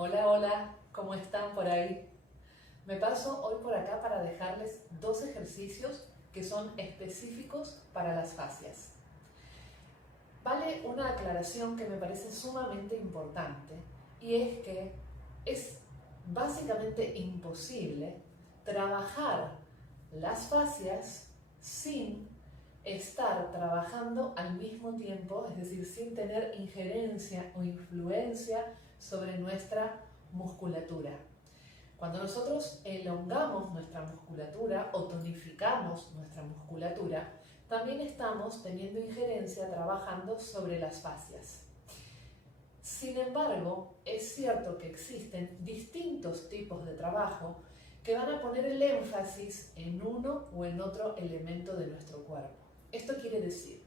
Hola, hola, ¿cómo están por ahí? Me paso hoy por acá para dejarles dos ejercicios que son específicos para las fascias. Vale una aclaración que me parece sumamente importante y es que es básicamente imposible trabajar las fascias sin estar trabajando al mismo tiempo, es decir, sin tener injerencia o influencia sobre nuestra musculatura. Cuando nosotros elongamos nuestra musculatura o tonificamos nuestra musculatura, también estamos teniendo injerencia trabajando sobre las fascias. Sin embargo, es cierto que existen distintos tipos de trabajo que van a poner el énfasis en uno o en otro elemento de nuestro cuerpo. Esto quiere decir,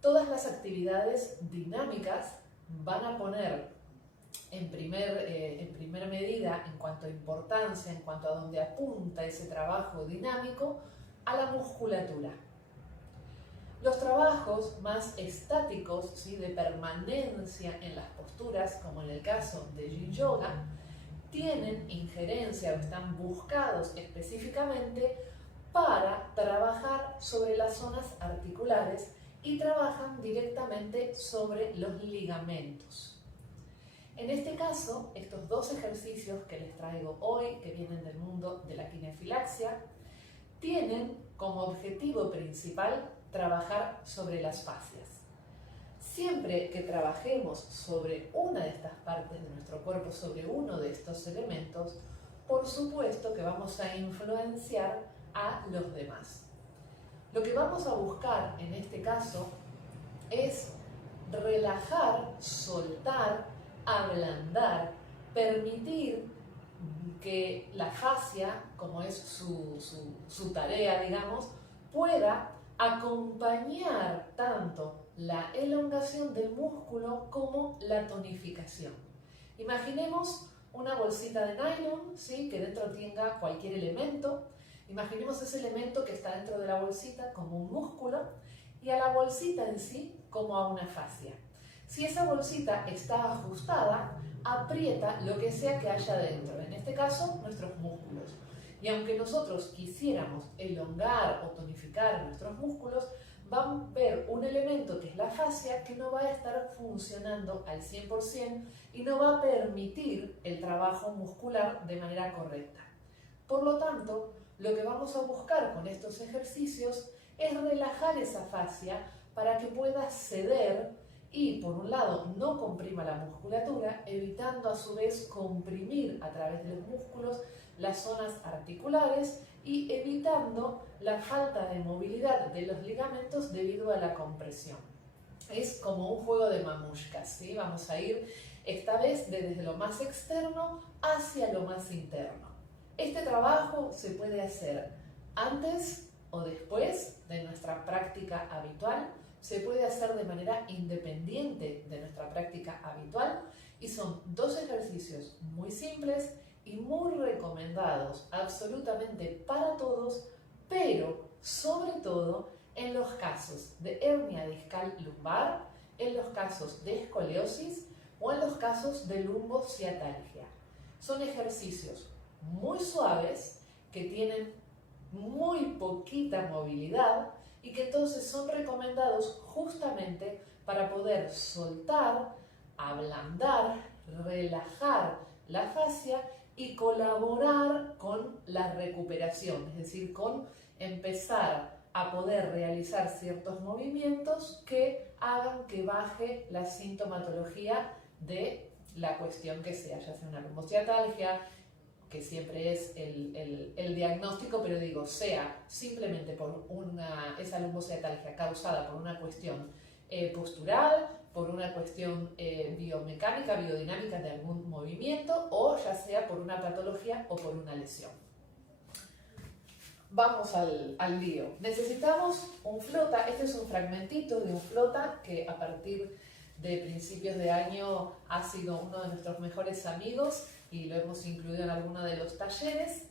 todas las actividades dinámicas van a poner en primer medida, en cuanto a importancia, en cuanto a dónde apunta ese trabajo dinámico, a la musculatura. Los trabajos más estáticos, ¿sí?, de permanencia en las posturas, como en el caso de Yin Yoga, tienen injerencia o están buscados específicamente para trabajar sobre las zonas articulares y trabajan directamente sobre los ligamentos. En este caso, estos dos ejercicios que les traigo hoy, que vienen del mundo de la kinefilaxia, tienen como objetivo principal trabajar sobre las fascias. Siempre que trabajemos sobre una de estas partes de nuestro cuerpo, sobre uno de estos elementos, por supuesto que vamos a influenciar a los demás. Lo que vamos a buscar en este caso es relajar, soltar, ablandar, permitir que la fascia, como es su tarea, digamos, pueda acompañar tanto la elongación del músculo como la tonificación. Imaginemos una bolsita de nylon, ¿sí?, que dentro tenga cualquier elemento. Imaginemos ese elemento que está dentro de la bolsita como un músculo y a la bolsita en sí como a una fascia. Si esa bolsita está ajustada, aprieta lo que sea que haya dentro, en este caso nuestros músculos. Y aunque nosotros quisiéramos elongar o tonificar nuestros músculos, van a ver un elemento que es la fascia que no va a estar funcionando al 100% y no va a permitir el trabajo muscular de manera correcta. Por lo tanto, lo que vamos a buscar con estos ejercicios es relajar esa fascia para que pueda ceder y, por un lado, no comprima la musculatura, evitando a su vez comprimir a través de los músculos las zonas articulares y evitando la falta de movilidad de los ligamentos debido a la compresión. Es como un juego de mamushkas, ¿sí? Vamos a ir esta vez desde lo más externo hacia lo más interno. Este trabajo se puede hacer antes o después de nuestra práctica habitual, se puede hacer de manera independiente de nuestra práctica habitual y son dos ejercicios muy simples y muy recomendados absolutamente para todos, pero sobre todo en los casos de hernia discal lumbar, en los casos de escoliosis o en los casos de lumbociatalgia. Son ejercicios muy suaves que tienen muy poquita movilidad y que entonces son recomendados justamente para poder soltar, ablandar, relajar la fascia y colaborar con la recuperación, es decir, con empezar a poder realizar ciertos movimientos que hagan que baje la sintomatología de la cuestión que sea, ya sea una lumbociatalgia, que siempre es el diagnóstico, pero digo, sea simplemente por esa lumbociatalgia causada por una cuestión postural, por una cuestión biomecánica, biodinámica de algún movimiento, o ya sea por una patología o por una lesión. Vamos al lío. Necesitamos un flota. Este es un fragmentito de un flota que a partir de principios de año ha sido uno de nuestros mejores amigos y lo hemos incluido en alguno de los talleres.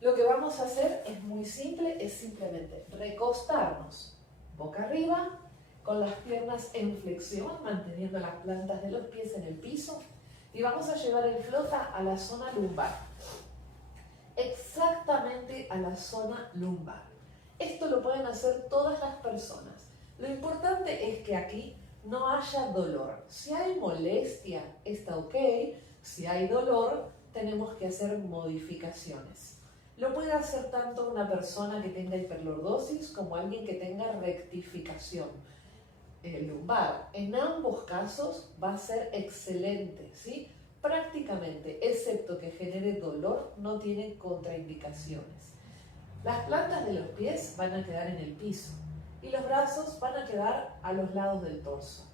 Lo que vamos a hacer es muy simple, es simplemente recostarnos boca arriba, con las piernas en flexión, manteniendo las plantas de los pies en el piso, Y vamos a llevar el flota a la zona lumbar. Exactamente a la zona lumbar. Esto lo pueden hacer todas las personas. Lo importante es que aquí no haya dolor. Si hay molestia, está ok. Si hay dolor, tenemos que hacer modificaciones. Lo puede hacer tanto una persona que tenga hiperlordosis como alguien que tenga rectificación lumbar. En ambos casos va a ser excelente, ¿sí? Prácticamente, excepto que genere dolor, no tiene contraindicaciones. Las plantas de los pies van a quedar en el piso y los brazos van a quedar a los lados del torso.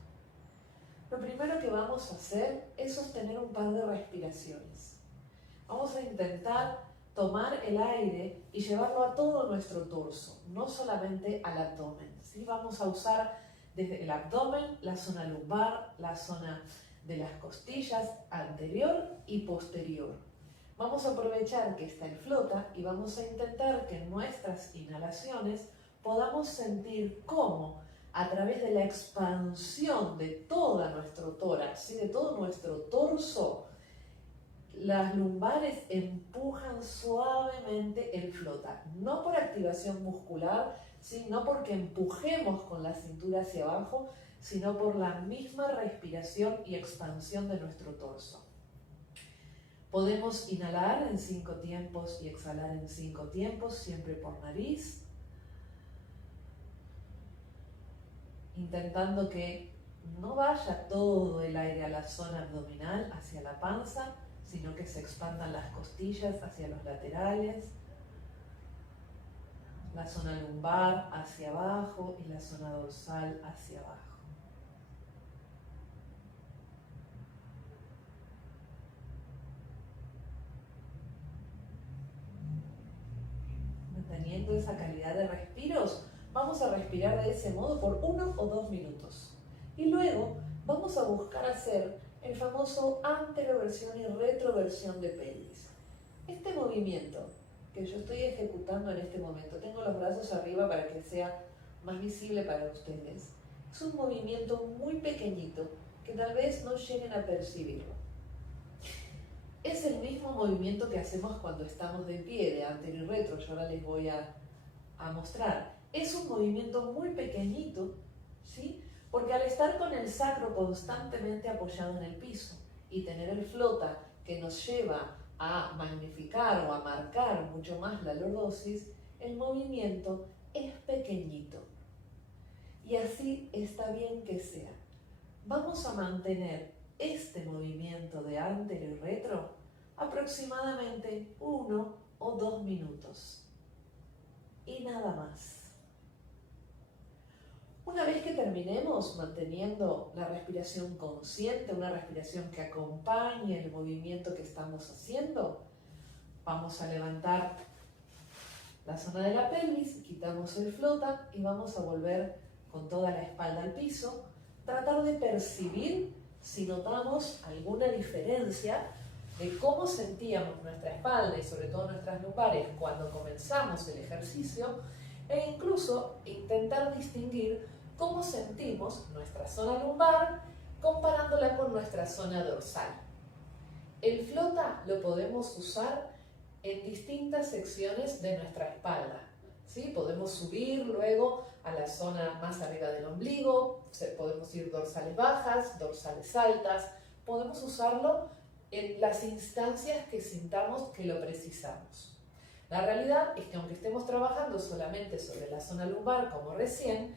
Lo primero que vamos a hacer es sostener un par de respiraciones. Vamos a intentar tomar el aire y llevarlo a todo nuestro torso, no solamente al abdomen, ¿sí? Vamos a usar desde el abdomen, la zona lumbar, la zona de las costillas anterior y posterior. Vamos a aprovechar que está el flota y vamos a intentar que en nuestras inhalaciones podamos sentir cómo a través de la expansión de todo nuestro tórax, ¿sí? De todo nuestro torso, las lumbares empujan suavemente el flota, no por activación muscular, ¿sí? No porque empujemos con la cintura hacia abajo, sino por la misma respiración y expansión de nuestro torso. Podemos inhalar en 5 tiempos y exhalar en 5 tiempos, siempre por nariz, intentando que no vaya todo el aire a la zona abdominal, hacia la panza, sino que se expandan las costillas hacia los laterales, la zona lumbar hacia abajo y la zona dorsal hacia abajo. Manteniendo esa calidad de respiros, vamos a respirar de ese modo por 1 o 2 minutos. Y luego vamos a buscar hacer el famoso anteroversión y retroversión de pelvis. Este movimiento que yo estoy ejecutando en este momento, tengo los brazos arriba para que sea más visible para ustedes, es un movimiento muy pequeñito que tal vez no lleguen a percibirlo. Es el mismo movimiento que hacemos cuando estamos de pie, de anterior y retro, yo ahora les voy a mostrar. Es un movimiento muy pequeñito, ¿sí? Porque al estar con el sacro constantemente apoyado en el piso y tener el flota que nos lleva a magnificar o a marcar mucho más la lordosis, el movimiento es pequeñito. Y así está bien que sea. Vamos a mantener este movimiento de anterior y retro aproximadamente 1 o 2 minutos. Y nada más. Una vez que terminemos manteniendo la respiración consciente, una respiración que acompañe el movimiento que estamos haciendo, vamos a levantar la zona de la pelvis, quitamos el flota y vamos a volver con toda la espalda al piso, tratar de percibir si notamos alguna diferencia de cómo sentíamos nuestra espalda y sobre todo nuestras lumbares cuando comenzamos el ejercicio e incluso intentar distinguir cómo sentimos nuestra zona lumbar comparándola con nuestra zona dorsal. El flota lo podemos usar en distintas secciones de nuestra espalda, ¿sí? Podemos subir luego a la zona más arriba del ombligo, podemos ir dorsales bajas, dorsales altas, podemos usarlo en las instancias que sintamos que lo precisamos. La realidad es que aunque estemos trabajando solamente sobre la zona lumbar como recién,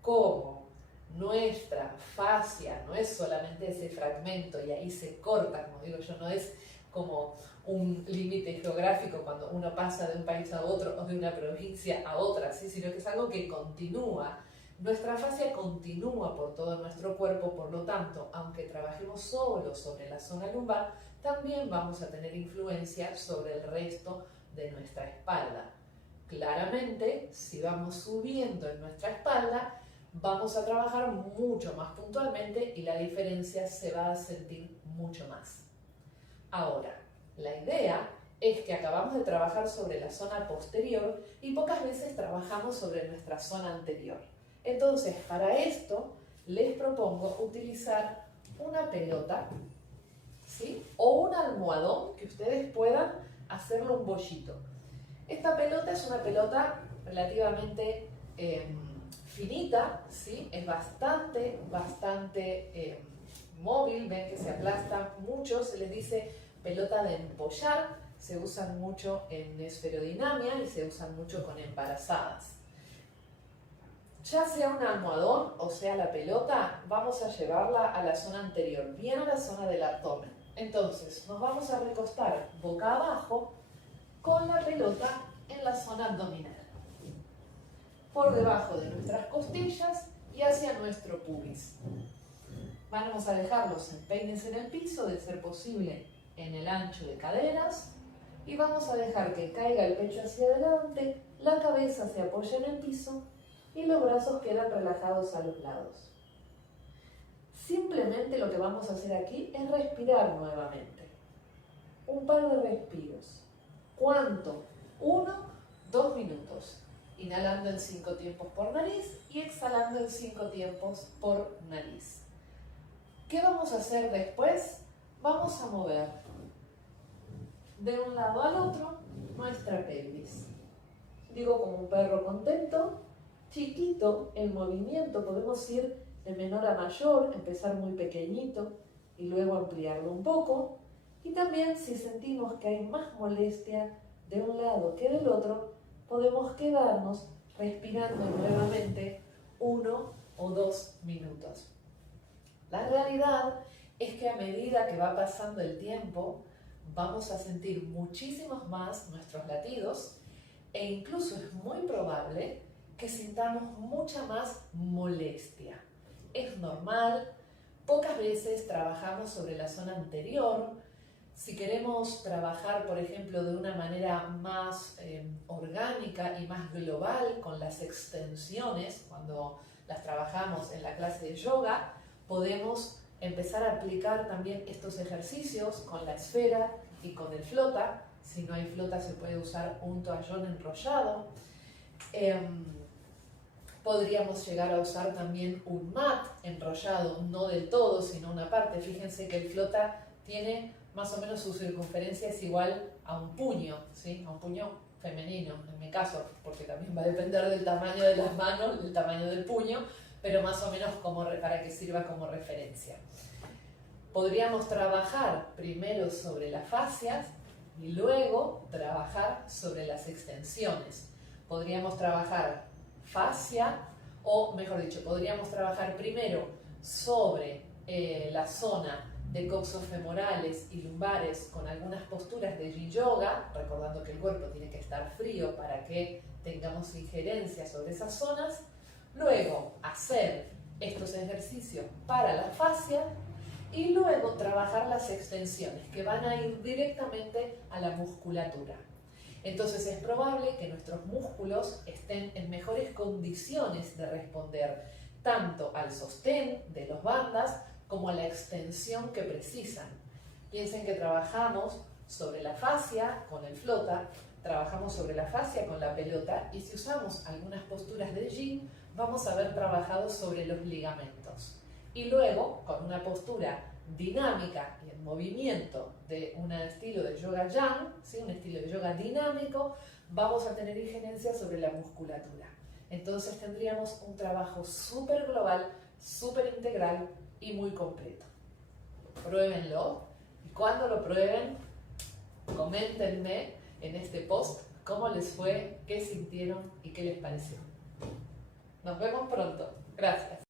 como nuestra fascia no es solamente ese fragmento y ahí se corta, como digo yo, no es como un límite geográfico cuando uno pasa de un país a otro o de una provincia a otra, ¿sí? Sino que es algo que continúa. Nuestra fascia continúa por todo nuestro cuerpo, por lo tanto, aunque trabajemos solo sobre la zona lumbar, también vamos a tener influencia sobre el resto de nuestra espalda. Claramente, si vamos subiendo en nuestra espalda, vamos a trabajar mucho más puntualmente y la diferencia se va a sentir mucho más. Ahora, la idea es que acabamos de trabajar sobre la zona posterior y pocas veces trabajamos sobre nuestra zona anterior. Entonces, para esto, les propongo utilizar una pelota ¿sí? O un almohadón que ustedes puedan hacerlo un bollito. Esta pelota es una pelota relativamente finita, ¿sí? Es bastante móvil, ven que se aplasta mucho, se les dice pelota de empollar, se usan mucho en esferodinamia y se usan mucho con embarazadas. Ya sea un almohadón o sea la pelota, vamos a llevarla a la zona anterior, bien a la zona del abdomen. Entonces, nos vamos a recostar boca abajo con la pelota en la zona abdominal, por debajo de nuestras costillas y hacia nuestro pubis. Vamos a dejar los empeines en el piso, de ser posible en el ancho de caderas, y vamos a dejar que caiga el pecho hacia adelante, la cabeza se apoya en el piso y los brazos quedan relajados a los lados. Simplemente lo que vamos a hacer aquí es respirar nuevamente. Un par de respiros. ¿Cuánto? 1, 2 minutos. Inhalando en 5 tiempos por nariz y exhalando en 5 tiempos por nariz. ¿Qué vamos a hacer después? Vamos a mover de un lado al otro nuestra pelvis. Digo, como un perro contento, chiquito el movimiento, podemos ir de menor a mayor, empezar muy pequeñito y luego ampliarlo un poco. Y también si sentimos que hay más molestia de un lado que del otro, podemos quedarnos respirando nuevamente 1 o 2 minutos. La realidad es que a medida que va pasando el tiempo, vamos a sentir muchísimos más nuestros latidos e incluso es muy probable que sintamos mucha más molestia. Es normal, pocas veces trabajamos sobre la zona anterior. Si queremos trabajar, por ejemplo, de una manera más orgánica y más global con las extensiones, cuando las trabajamos en la clase de yoga, podemos empezar a aplicar también estos ejercicios con la esfera y con el flota. Si no hay flota, se puede usar un toallón enrollado. Podríamos llegar a usar también un mat enrollado, no del todo, sino una parte. Fíjense que el flota tiene más o menos su circunferencia es igual a un puño, ¿sí? A un puño femenino, en mi caso, porque también va a depender del tamaño de las manos, del tamaño del puño, pero más o menos para que sirva como referencia. Podríamos trabajar primero sobre las fascias y luego trabajar sobre las extensiones. Podríamos trabajar fascia, o mejor dicho, podríamos trabajar primero sobre la zona de coxofemorales y lumbares con algunas posturas de Yin Yoga, recordando que el cuerpo tiene que estar frío para que tengamos injerencia sobre esas zonas. Luego hacer estos ejercicios para la fascia y luego trabajar las extensiones que van a ir directamente a la musculatura. Entonces es probable que nuestros músculos estén en mejores condiciones de responder tanto al sostén de los bandas como a la extensión que precisan. Piensen que trabajamos sobre la fascia con el flota, trabajamos sobre la fascia con la pelota y si usamos algunas posturas de Yin, vamos a haber trabajado sobre los ligamentos. Y luego, con una postura dinámica y en movimiento de un estilo de yoga yang, ¿sí? Un estilo de yoga dinámico, vamos a tener injerencia sobre la musculatura. Entonces tendríamos un trabajo súper global, súper integral y muy completo. Pruébenlo y cuando lo prueben, coméntenme en este post cómo les fue, qué sintieron y qué les pareció. Nos vemos pronto. Gracias.